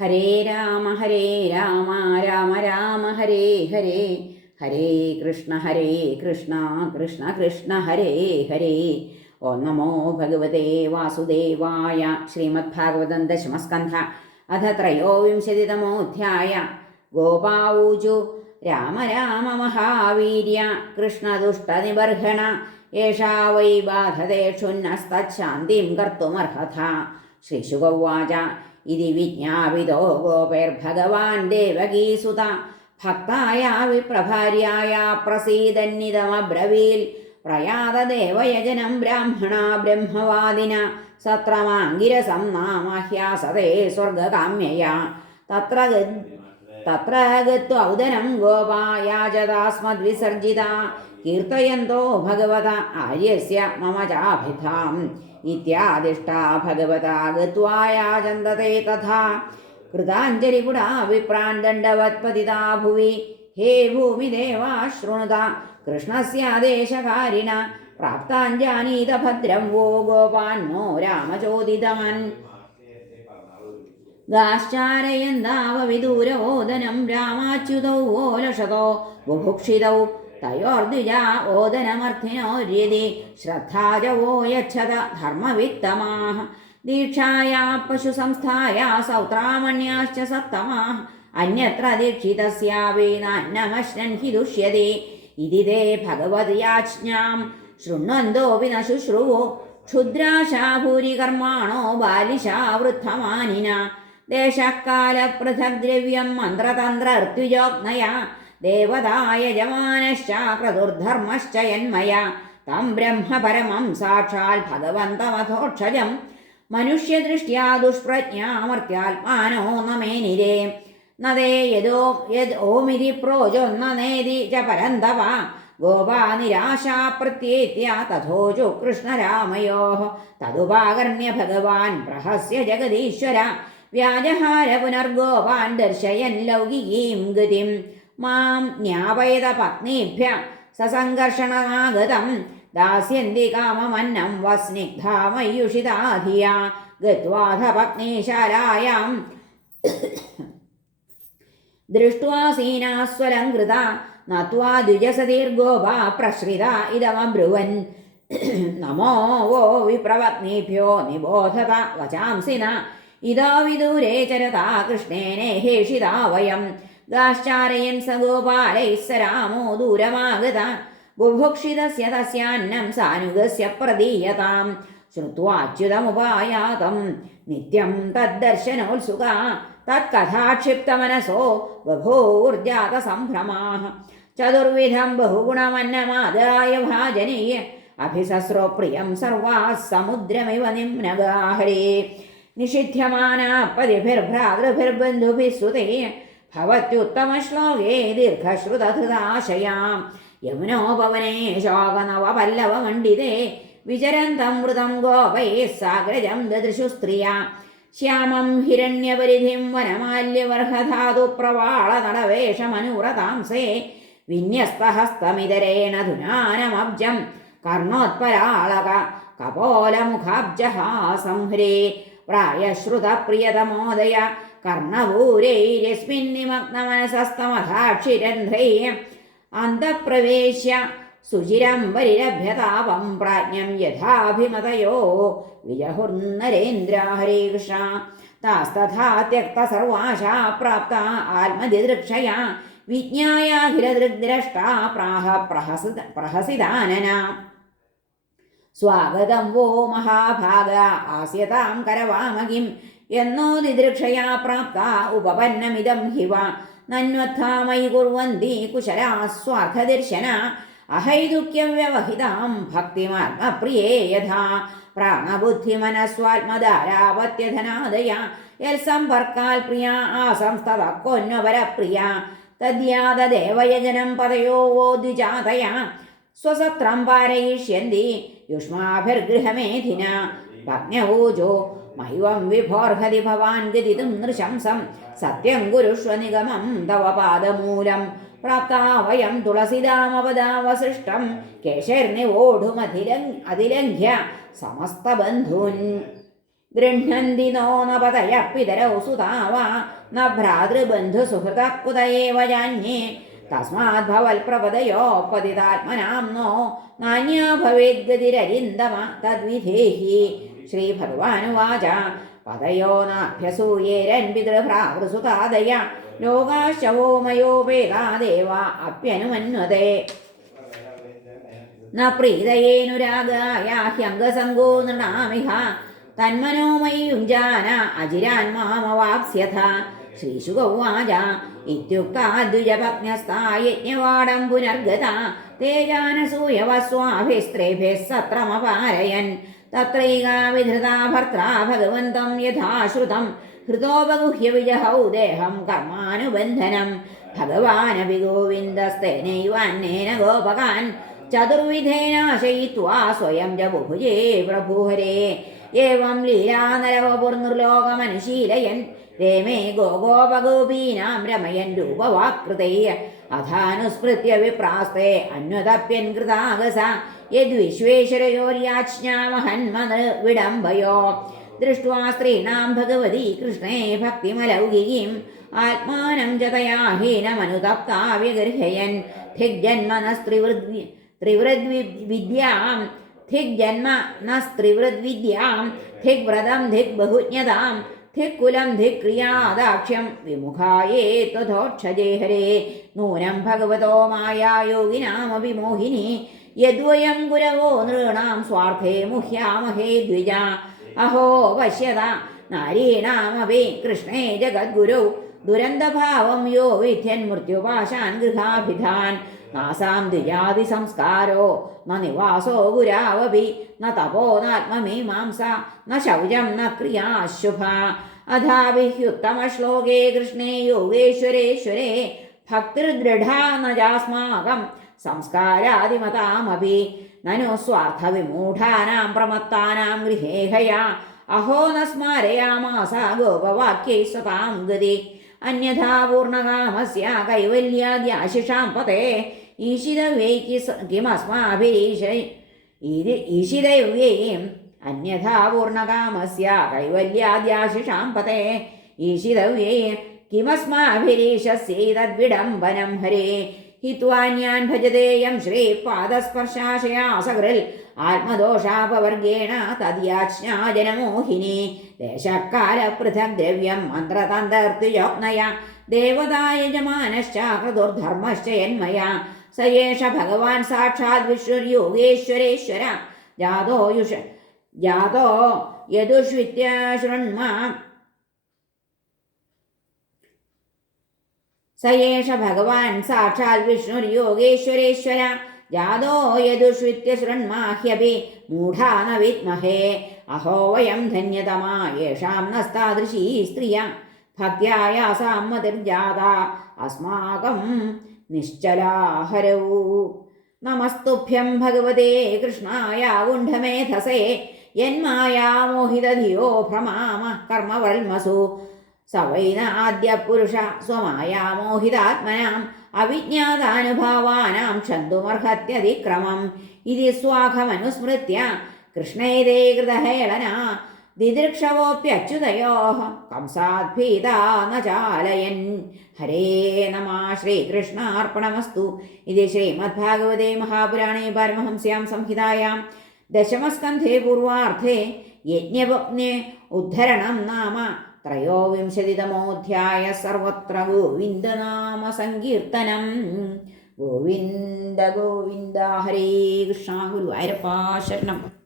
ഹരേ രാമ ഹരേ രാമ രാമ രാമ ഹരേ ഹരേ. ഹരേ കൃഷ്ണ ഹരേ കൃഷ്ണ കൃഷ്ണ കൃഷ്ണ ഹരേ ഹരേ. ഓം നമോ ഭഗവതേ വാസുദേവായ ശ്രീമദ് ഭാഗവതം ദശമസ്കന്ധ അഥ ത്രയോവിംശതിതമോധ്യായ ഗോപാവൂജു. രാമ രാമ മഹാവീര്യ കൃഷ്ണദുഷ്ടനിബർഹണ ഏഷാ വൈ ബാധതേഷുന്നസ്തശാന്തിം കർത്തുമർഹത ശ്രീശുഗൗവാച ഇതി വിജ്ഞാപിതോ ഗോപൈർഭഗവാൻ ദേവകീസുത. ഭക്തായ വിപ്രഭാര്യായ പ്രസീദന്നിതമബ്രവീൽ പ്രയാതദേവയജനം ബ്രാഹ്മണ ബ്രഹ്മവാദിന. സത്രമാങ്കിരസം നാമഹ്യാസതേ സ്വർഗകാമ്യയ. തത്ര ഗത്വൗദനം ഗോപായാചതാസ്മദ്വിസർജിത കീർത്തയന്തോ ഭഗവത ആര്യസ്യ മമ ചാഭിധാം. ഇത്യാദിഷ്ടാ ഭഗവതാ ഗത്വായാചന്തത്തെ തഥാ കൃതാഞ്ജലിപുടാ വിപ്രാൻ ദണ്ഡവത്പതിതാ ഭുവി ഹേ ഭൂമിദേവാ ശൃണുത കൃഷ്ണസ്യാദേശകാരിണ പ്രാപ്താഞ്ജാനീത ഭദ്രം വോ ഗോപാൻ നോ രാമചോദിതാൻ ഗാശ്ചാരയന്താവവിദൂരവോദനം രാമാച്യുതൗ ഓലഷതോ ബുഭുക്ഷിതൗ തയോർദ്വിജാ ഓദനമർത്ഥിനോര്യതി ശ്രദ്ധാജവോ യച്ഛത ധർമ്മവിത്തമാः ദീക്ഷായാ പശുസംസ്ഥായാ സൗത്രാമണ്യാശ്ച സപ്തമാഹ അന്യത്ര ദീക്ഷിതസ്യാവി നാന്നമശ്നൻ ഹി ദുഷ്യതി ഇതി തേ ഭഗവത്യാജ്ഞാം ശൃണ്വന്തോപി ന ശുശ്രുവോ ക്ഷുദ്രാശാ ഭൂരി കർമാണോ ബാലിശാ വൃദ്ധമാനിന ദേശകാലപൃഥക് ദ്രവ്യം മന്ത്രതന്ത്ര ഋത്വിജോഗ്നയ ദേവതായ ജമാനശ്ച ക്രതുർധർമ്മശ്ച യന്മയ തം ബ്രഹ്മപരമം സാക്ഷാൽ ഭഗവന്തമഥോക്ഷജം മനുഷ്യദൃഷ്ട്യാ ദുഷ്പ്രജ്ഞാമർത്യാത്മാനോ നമേനിരേ നദേ യദോ യദ് ഓമിരി പ്രോജൊന്നേതി ച പരന്തവ ഗോപാ നിരാശാ പ്രത്യേത്യ തഥോചു കൃഷ്ണരാമയോ. തതുപാകർണ്യ ഭഗവാൻ പ്രഹസ്യ ജഗദീശ്വര. വ്യാജഹാര പുനർഗോപാൻ ദർശയൻ ലൗകികീം ഗതിം. മാം ജ്ഞാപയത പത്നീഭ്യ സസംഘർഷണമാഗതം ദാസ്യന്തി കാമമന്നം വസ്നിഗ്ധാമയുഷിതാധിയ. ഗത്വാധ പത്നീശാലായാം ദൃഷ്ട്വാ സീനാസ്വലംകൃത. നത്വാ ദ്വിജസതീർഗോപാ പ്രശ്രിത ഇതമബ്രുവൻ. നമോ വോ വിപ്രവത്നീഭ്യോ നിബോധത വചാംസിന. ഇതാ വിദൂരേ ചരതാ കൃഷ്ണേനെ ഹേഷിതാ വയം. ഗാശ്ചാരയൻ സ ഗോപാലൈः स രാമോ ദൂരമാഗത. ബുഭുക്ഷിതസ്യ തസ്യാന്നം സാനുഗസ്യ പ്രദീയതാം ശ്രുത്വാച്യുതമുപായാതം നിത്യം തദ്ദർശനോത്സുക. തത്കഥാക്ഷിപ്തമനസോ ബഭൂർജാതസംഭ്രമാः. ചതുർവിധം ബഹുഗുണമന്നമാദായ ഭാജനീയ. അഭിസസ്രോ പ്രിയം സർവാ സമുദ്രമിവ നിമ്നഗാഹരേ. നിഷിധ്യമാനാപ്പതിഭിർഭ്രാതൃഭിർബന്ധുഭിः സുതേ ഭവത്യുത്തമശ്ലോകേ ദീർഘശ്രുതധൃതാശയാം. യമുനോപവനെ ശോകനവപല്ലവമണ്ഡിതേ വിചരന്തം മൃതം ഗോപൈः സാഗ്രജം ദദൃശു സ്ത്രിയ ശ്യാമം ഹിരണ്യപരിധിം വനമാല്യവർഹധാതു പ്രവാളനടവേഷമനുവ്രതാംസേ വിന്യസ്തഹസ്തമിതരേണ ധുനാനമബ്ജം കർണോത്പരാളക കപോലമുഖാബ്ജഹാസംഹ്രേ. പ്രായശ്രുതപ്രിയതമോദയ കർണഭൂരൈരസ്മിന്നിമഗ്നമനസസ്തമഥാക്ഷിരന്ധ്രൈ അന്തപ്രവേശ്യ സുചിരം പരിരഭ്യതാപം പ്രാജ്ഞം യഥാഭിമതയോ വിജഹുർനരേന്ദ്ര ഹരേ കൃഷ്ണ താസ്തഥാ ത്യക്ത സർവാശാ പ്രാപ്ത ആത്മതിദൃക്ഷയാ വിജ്ഞായാഖിലദൃഗ്ദ്രഷ്ടാ പ്രാഹ പ്രഹസിത പ്രഹസിതാനന. സ്വാഗതം വോ മഹാഭാഗ ആസ്യതാം കരവാമകിം എന്നോ ദിദൃക്ഷയാ പ്രാപ്ത ഉപപന്നമിതം ഹിവ. നന്വത്ഥാമയി കുർവന്തി കുശലാ സ്വാർത്ഥദർശന. അഹൈതുക്യവ്യവഹിതാം ഭക്തിമാത്മപ്രിയേ യഥാ. പ്രാണബുദ്ധിമനസ്വാത്മധാരാവത്യധനാദയ യൽസമ്പർക്കാൽ പ്രിയ ആസംസ്തവക്കൊന്വപരപ്രിയ തദ്യാതദേവയജനം പതയോ വോ ദ്വിജാതയ. സ്വസത്രം പാരയിഷ്യന്തി യുഷ്മാഭിർഗൃഹമേധിന. ഭഗ്നഭൂജോ മൈവം വിഭോർഹതി ഭവാൻ ഗതിതും നൃശംസം. സത്യം കുരുഷ്വ നിഗമം തവ പാദമൂലം. പ്രാപ്താ വയം തുളസിതാമപദാവസൃഷ്ടം കേശർനിവോഢുമതിലംഘ്യ അതിലംഘ്യ സമസ്തബന്ധൂൻ. ഗൃഹന്തി നോ ന പതയ പിതരൗ സുതാവ. ന ഭ്രാതൃബന്ധുസുഹൃത ജാന്യേ. തസ്മാത് ഭവൽ പ്രപദയോ പതിതാത്മനാം നോ നാന്യാ ഭവേദ്ഗതിരരിന്ദമ തദ്വിധേഹി. ശ്രീഭഗവാനുവാച പദയോ നാഭ്യസൂയേരൻപിതൃഭ്രാവൃസുതാദയ ലോകാശവോമയോപേതാദേവ ലോകാശവോ മയോപേതാദേവ അപ്യനുമന്വതേ. ന പ്രീതയേനുരാഗായാഹ്യംഗസംഗോ നൃണാമിഹ തന്മനോമയുഞ്ജാന അജിരാൻ മാമവാപ്സ്യഥ. ശ്രീശുക ഉവാച ഇത്യുക്ത ദ്വിജപത്ന്യസ്ഥായജ്ഞവാടം പുനർഗത തേജാനസൂയവസ്വാഭിസ്ത്രീഭിः വിധൃതാ ഭർത്താ ഭഗവന്തം യഥാശ്രുതം. ഹൃതോ ബഗുഹ്യ വിജഹൗ ദേഹം കർമാനുബന്ധനം. ഭഗവാനപി ഗോവിന്ദസ്തേനൈവാന്നേന ഗോപകാൻ. ചതുർവിധേനാശയിത്വാ സ്വയം ച ബുഭുജേ പ്രഭുഹരേ. ഏവം ലീലാനരവപുർനിർലോകമനുശീലയൻ. രേമേ ഗോഗോപഗോപീനാം രമയൻ രൂപവാകൃതൈ അഥാനുസ്മൃത്യ വിപ്രാസ്തേ അന്വതപ്യൻ കൃതാഗസ. യദ്വിശ്വേശ്വരയോര്യാജ്ഞാമഹന്മന് വിഡംബയോ ദൃഷ്ട്വാ സ്ത്രീണാം ഭഗവതി കൃഷ്ണേ ഭക്തിമലൗകികീം. ആത്മാനം ച തയാ ഹീനമനുതപ്താ വ്യഗർഹയൻ ധിഗ്ജന്മനസ്ത്രിവൃദ്വി ത്രിവൃദ്വിദ്യാം. ധിഗ്ജന്മ നസ്ത്രിവൃദ്വിദ്യാം ധിഗ്വ്രതം ധിഗ്ബഹുജ്ഞതാം. ധിക്കുലം ധിക്രിയാദാക്ഷ്യം വിമുഖായേ ത്വധോക്ഷജേ ഹരേ. നൂനം ഭഗവതോ മായായോഗിനാമപി മോഹിനി. യദ്വയം ഗുരവോ നൃണാം സ്വാർത്ഥേ മുഹ്യാമഹേ ദ്വിജ. അഹോ പശ്യത നാരീണാമപി കൃഷ്ണേ ജഗദ്ഗുരൗ. ദുരന്തഭാവം യോ വിധ്യൻ മൃത്യുപാശാൻ ഗൃഹാഭിധാൻ. നാസാം ദ്വിജാതി സംസ്കാരോ ന നിവാസോ ഗുരാവപി ന തപോ നാത്മമീമാംസ ന ശൗചം ന ക്രിയാശുഭ. അഥാവിഹ്യുത്തമശ്ലോകേ കൃഷ്ണേ യോഗേശ്വരേശ്വരേ ഭക്തിർദൃഢാ ന ജാസ്മാകം സംസ്കാരാദിമതാമപി നനു സ്വാർത്ഥവിമൂഢാനാം പ്രമത്താനാം ഗൃഹേഹയാ അഹോ ന സ്മാരയാമാസ ഗോപവാക്യൈ സ്വതാം ഗതി. അന്യഥാ പൂർണകാമസ്യ കൈവല്യാദ്യാശിഷാം പതേ ഈശിതവ്യൈ കിമസ്മാഭിരീശ ഈശിതവ്യൈം അന്യഥാ പൂർണകാമസ്യ കൈവല്യാദ്യാശിഷാം പതേ ഈശിതവ്യൈ കിമസ്മാഭിരീശസ്യൈതദ്വിഡംബനം ഹരേ. ഹിത്വാന്യാൻ ഭജതേയം ശ്രീപാദസ്പർശാശയാ സകൃൽ ആത്മദോഷാപവർഗേണ തദ്യാജ്ഞാജനമോഹിനി ദേശക്കാല പൃഥക് ദ്രവ്യം മന്ത്രതന്തർത്തുയോഗ്നയ ദേവതായജമാനശ്ചാകൃതുർധർമ്മശ്ചയന്മയ സ ഏഷ ഭഗവാൻ സാക്ഷാത് വിശ്വര്യോഗേശ്വരേശ്വര. ജാതോ യുഷ ജാതോ സയേഷ ഭഗവാൻ സാക്ഷാൽ വിഷ്ണുർ യോഗേശ്വരേശ്വര. ജാതോ യദുഷ്വിത്യ ശൃണ്മാഹ്യപി മൂഢാ ന വിദ്മഹേ അഹോ വയം ധന്യതമാ. യേഷാം നസ്താദൃശീ സ്ത്രിയ. ഭക്തിയായാസാം മതിർജാത. അസ്മാകം നിശ്ചലാഹരവൂ. നമസ്തുഭ്യം ഭഗവതേ കൃഷ്ണായ ഗുണ്ഠമേധസേ യന്മായാ മോഹിതധിയോ ഭ്രമാമ കർമ്മവൽമസു. സവൈന ആദ്യ പുരുഷ സ്വമായാമോഹിതാത്മനാം അവിജ്ഞാതാനുഭാവാനാം ക്ഷന്തുമർഹത്യതിക്രമം ഇതി സ്വാഹമനുസ്മൃത്യ കൃഷ്ണൈതേ കൃതഹേളന ദിദൃക്ഷവോപ്യച്യുതയോ കംസാദ്ഭീത ന ചാലയൻ. ഹരേ നമ ശ്രീകൃഷ്ണാർപ്പണമസ്തു. ഇത് ശ്രീമദ്ഭാഗവതേ മഹാപുരാണേ പരമഹംസ്യാം സംഹിതായാം. ദശമസ്കന്ധേ പൂർവാർദ്ധേ യജ്ഞപത്നെ ഉദ്ധരണം നാമ ത്രയോവിംശതിതമോധ്യായ സർവത്ര ഗോവിന്ദനാമ സങ്കീർത്തനം. ഗോവിന്ദ ഗോവിന്ദ ഹരേ കൃഷ്ണ ഗുരുവായൂരപ്പ ശരണം.